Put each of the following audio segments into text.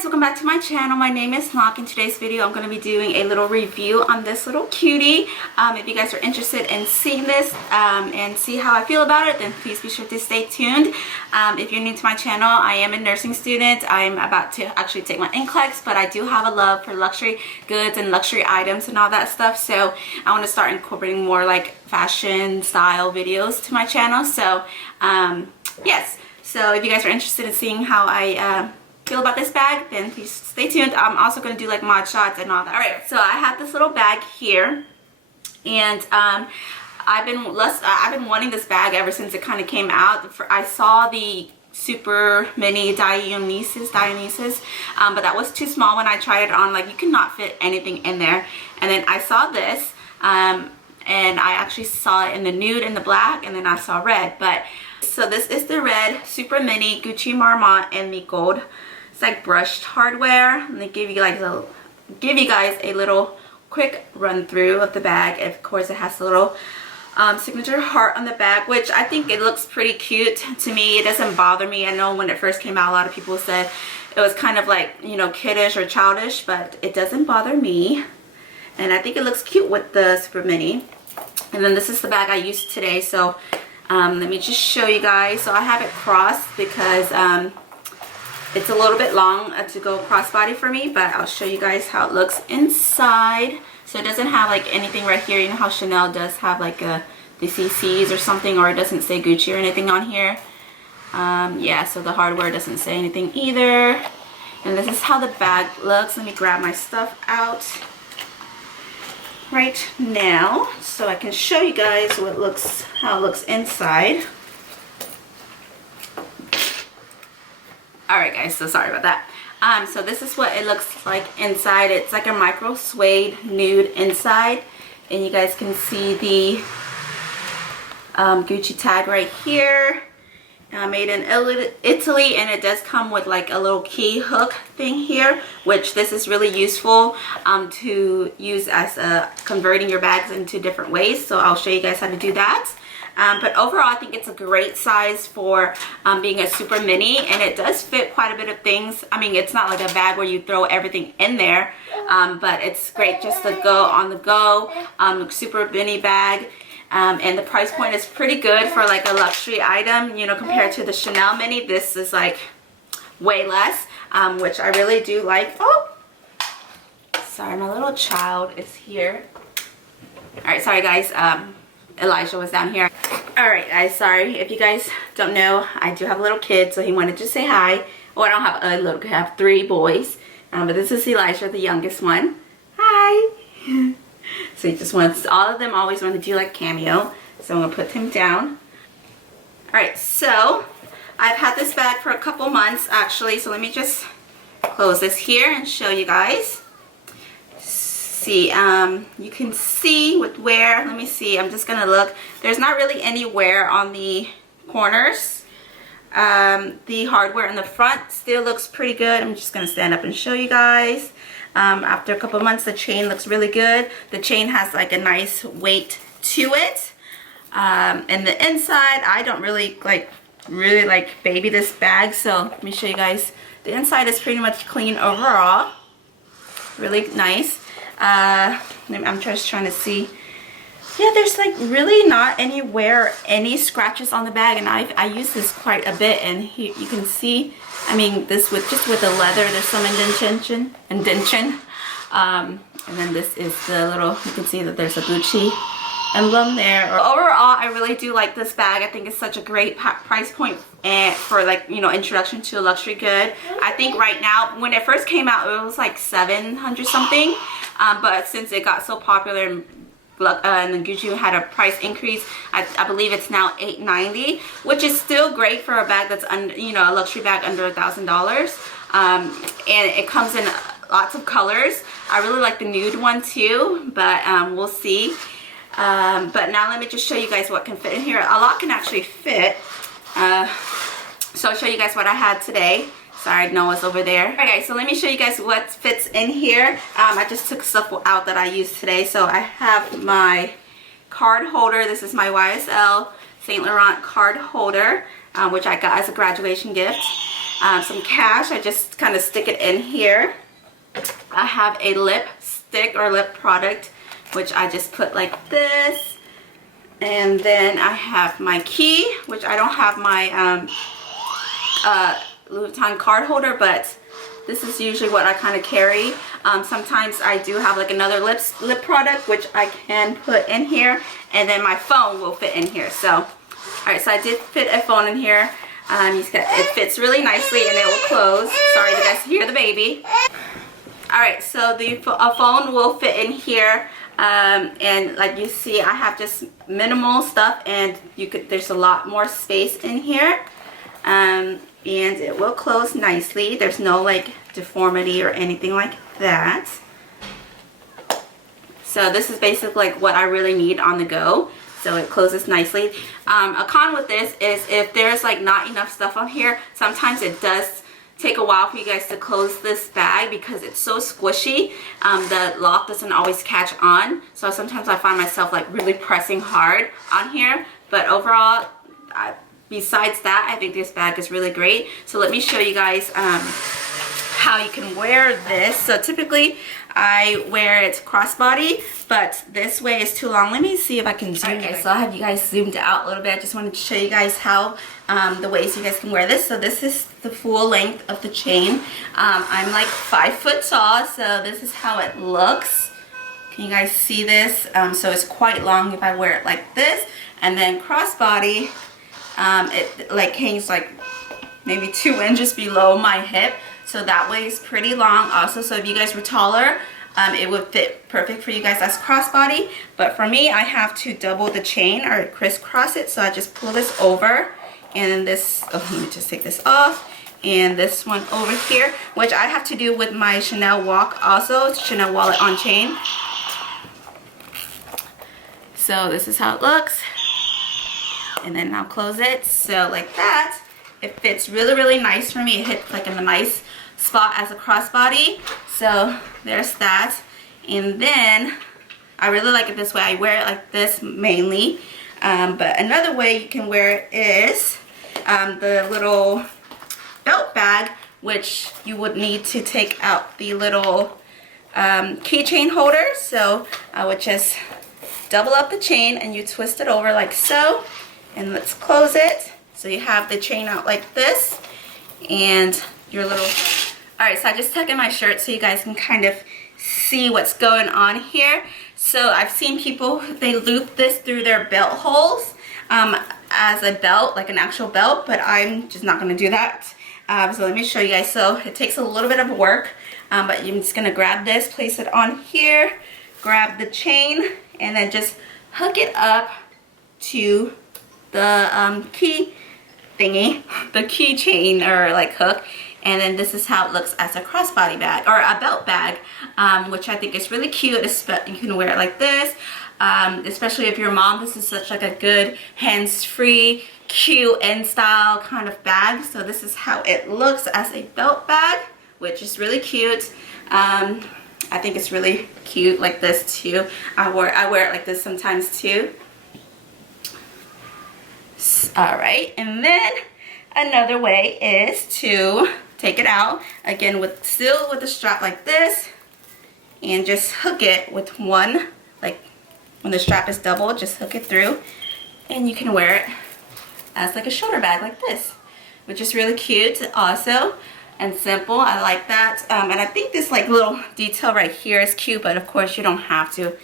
guys, welcome back to my channel. My name is Ngoc. In today's video I'm going to be doing a little review on this little cutie. If you guys are interested in seeing this and see how I feel about it, then please be sure to stay tuned. If you're new to my channel, I am a nursing student. I'm about to actually take my NCLEX, but I do have a love for luxury goods and luxury items and all that stuff, so I want to start incorporating more like fashion style videos to my channel. So yes, so if you guys are interested in seeing how I feel about this bag, then please stay tuned. I'm also going to do like mod shots and all that. Alright, so I have this little bag here, and I've been wanting this bag ever since it kind of came out. I saw the super mini Dionysus, but that was too small when I tried it on. Like, you cannot fit anything in there. And then I saw this, and I actually saw it in the nude and the black, and then I saw red. But so this is the red super mini Gucci Marmont and the gold. It's like brushed hardware. Let me give you guys a little quick run through of the bag. Of course, it has a little signature heart on the back, which I think it looks pretty cute to me. It doesn't bother me. I know when it first came out, a lot of people said it was kind of like, you know, kiddish or childish, but it doesn't bother me. And I think it looks cute with the super mini. And then this is the bag I used today. So let me just show you guys. So I have it crossed because it's a little bit long to go crossbody for me, but I'll show you guys how it looks inside. So it doesn't have like anything right here. You know how Chanel does have like the CCs or something, or it doesn't say Gucci or anything on here. Yeah, so the hardware doesn't say anything either. And this is how the bag looks. Let me grab my stuff out right now so I can show you guys how it looks inside. Alright guys, so sorry about that. So this is what it looks like inside. It's like a micro suede nude inside, and you guys can see the Gucci tag right here. Made in Italy, and it does come with like a little key hook thing here, which this is really useful to use as converting your bags into different ways. So I'll show you guys how to do that. But overall, I think it's a great size for being a super mini, and it does fit quite a bit of things. I mean, it's not like a bag where you throw everything in there, but it's great just to go on the go, super mini bag. And the price point is pretty good for like a luxury item, you know, compared to the Chanel mini. This is like way less, which I really do like. Oh, sorry, my little child is here. All right, sorry guys, Elijah was down here. All right guys, sorry. If you guys don't know, I do have a little kid, so he wanted to say hi. Oh, I don't have a little kid, I have 3 boys, but this is Elijah, the youngest one. Hi. So he just wants, all of them always want to do like cameo, so I'm gonna put him down. All right, so I've had this bag for a couple months actually, so let me just close this here and show you guys. See, you can see with wear. Let me see, I'm just gonna look. There's not really any wear on the corners. The hardware in the front still looks pretty good. I'm just gonna stand up and show you guys. After a couple months, the chain looks really good. The chain has like a nice weight to it. And the inside, I don't really like baby this bag, so let me show you guys. The inside is pretty much clean overall. Really nice. I'm just trying to see. Yeah, there's like really not any wear, any scratches on the bag, and I use this quite a bit, and you can see, I mean, this with the leather, there's some indentation. And then this is the little, you can see that there's a Gucci emblem there. Overall, I really do like this bag. I think it's such a great price point for, like, you know, introduction to a luxury good. I think right now, when it first came out, it was like 700 something, but since it got so popular and then Gucci had a price increase, I believe it's now $890, which is still great for a bag that's under, you know, a luxury bag under $1,000. And it comes in lots of colors. I really like the nude one too, but we'll see. But now let me just show you guys what can fit in here. A lot can actually fit. So I'll show you guys what I had today. Sorry, Noah's over there. Alright guys, so let me show you guys what fits in here. I just took stuff out that I used today. So I have my card holder. This is my YSL Saint Laurent card holder, which I got as a graduation gift. some cash. I just kind of stick it in here. I have a lipstick or lip product, which I just put like this. And then I have my key, which I don't have my Louis Vuitton card holder, but this is usually what I kind of carry. Sometimes I do have like another lip product, which I can put in here, and then my phone will fit in here. So, all right, so I did fit a phone in here. It fits really nicely, and it will close. Sorry, you guys hear the baby. All right, so a phone will fit in here, and like you see, I have just minimal stuff, and there's a lot more space in here, and it will close nicely. There's no like deformity or anything like that. So this is basically like what I really need on the go. So it closes nicely. A con with this is if there's like not enough stuff on here, sometimes it does take a while for you guys to close this bag because it's so squishy. The lock doesn't always catch on, so sometimes I find myself like really pressing hard on here. But overall, besides that, I think this bag is really great. So let me show you guys how you can wear this. So typically I wear it crossbody, but this way is too long. Let me see if I can zoom. Okay, so I have you guys zoomed out a little bit. I just wanted to show you guys how the ways you guys can wear this. So this is the full length of the chain. I'm like 5 foot tall, so this is how it looks. Can you guys see this? So it's quite long if I wear it like this, and then crossbody, it like hangs like maybe 2 inches below my hip. So that way it's pretty long also. So if you guys were taller, it would fit perfect for you guys as crossbody. But for me, I have to double the chain or crisscross it. So I just pull this over, and then this, let me just take this off. And this one over here, which I have to do with my Chanel walk also, Chanel wallet on chain. So this is how it looks. And then I'll close it. So like that, it fits really, really nice for me. It hits like in a nice spot as a crossbody. So there's that. And then I really like it this way. I wear it like this mainly. But another way you can wear it is the little belt bag, which you would need to take out the little keychain holder. So I would just double up the chain and you twist it over like so. And let's close it. So you have the chain out like this, and your little, all right, so I just tuck in my shirt so you guys can kind of see what's going on here. So I've seen people, they loop this through their belt holes as a belt, like an actual belt, but I'm just not gonna do that. So let me show you guys. So it takes a little bit of work, but I'm just gonna grab this, place it on here, grab the chain, and then just hook it up to the key thingy, the keychain or like hook. And then this is how it looks as a crossbody bag or a belt bag, which I think is really cute. You can wear it like this, especially if you're a mom. This is such like a good hands-free, cute in style kind of bag. So this is how it looks as a belt bag, which is really cute. I think it's really cute like this too. I wear it like this sometimes too. Alright, and then another way is to take it out again still with the strap like this, and just hook it with one, like when the strap is double, just hook it through, and you can wear it as like a shoulder bag like this, which is really cute also and simple. I like that. And I think this like little detail right here is cute, but of course you don't have to.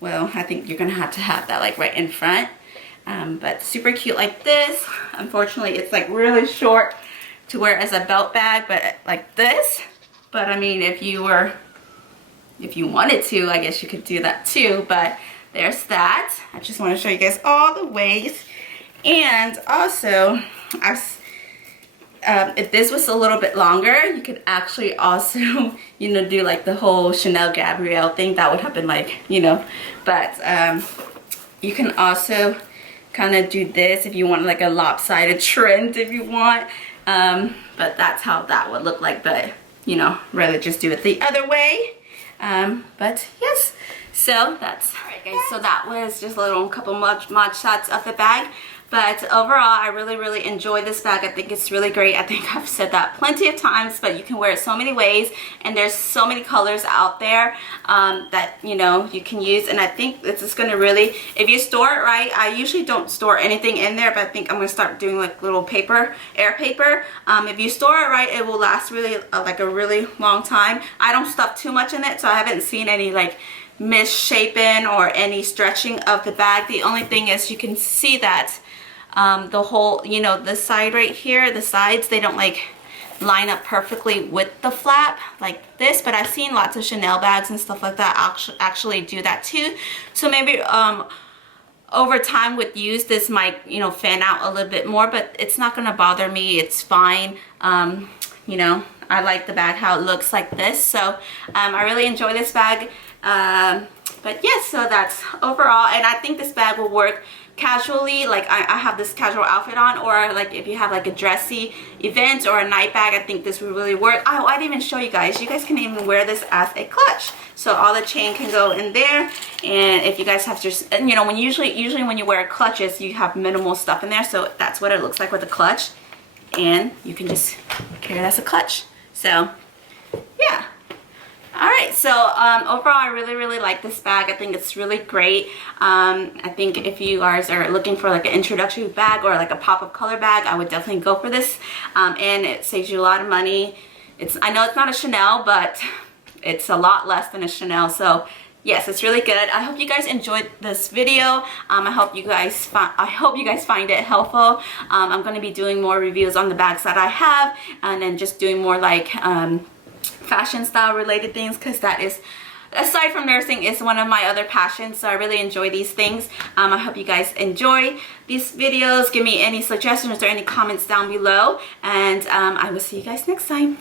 Well, I think you're gonna have to have that like right in front. But super cute like this. Unfortunately, it's like really short to wear as a belt bag, but like this. But I mean, if you wanted to, I guess you could do that too. But there's that. I just want to show you guys all the ways. And also, if this was a little bit longer, you could actually also, you know, do like the whole Chanel Gabrielle thing. That would have been like, you know, but you can also kind of do this if you want like a lopsided trend if you want, but that's how that would look like. But you know, rather just do it the other way. But yes, so that's all right guys. So that was just a little couple mod shots of the bag. But overall, I really enjoy this bag. I think it's really great. I think I've said that plenty of times, but you can wear it so many ways, and there's so many colors out there that, you know, you can use. And I think this is going to really, if you store it right, I usually don't store anything in there, but I think I'm going to start doing like little paper, air paper. If you store it right, it will last really like a really long time. I don't stuff too much in it, so I haven't seen any like misshapen or any stretching of the bag. The only thing is you can see that the whole, you know, the side right here, the sides, they don't like line up perfectly with the flap like this, but I've seen lots of Chanel bags and stuff like that actually do that too. So maybe over time with use, this might, you know, fan out a little bit more, but it's not gonna bother me. It's fine. You know, I like the bag how it looks like this, so I really enjoy this bag. But yes, so that's overall, and I think this bag will work casually, like I have this casual outfit on, or like if you have like a dressy event or a night bag, I think this would really work. Oh, I didn't even show you guys. You guys can even wear this as a clutch, so all the chain can go in there. And if you guys have just, you know, when usually when you wear clutches, you have minimal stuff in there, so that's what it looks like with a clutch, and you can just carry it as a clutch. So yeah. Alright, so overall I really like this bag. I think it's really great. I think if you guys are looking for like an introductory bag or like a pop-up color bag, I would definitely go for this. And it saves you a lot of money. I know it's not a Chanel, but it's a lot less than a Chanel. So yes, it's really good. I hope you guys enjoyed this video. I hope you guys find it helpful. I'm going to be doing more reviews on the bags that I have, and then just doing more like fashion style related things, because that is, aside from nursing, is one of my other passions. So I really enjoy these things. I hope you guys enjoy these videos. Give me any suggestions or any comments down below, and I will see you guys next time.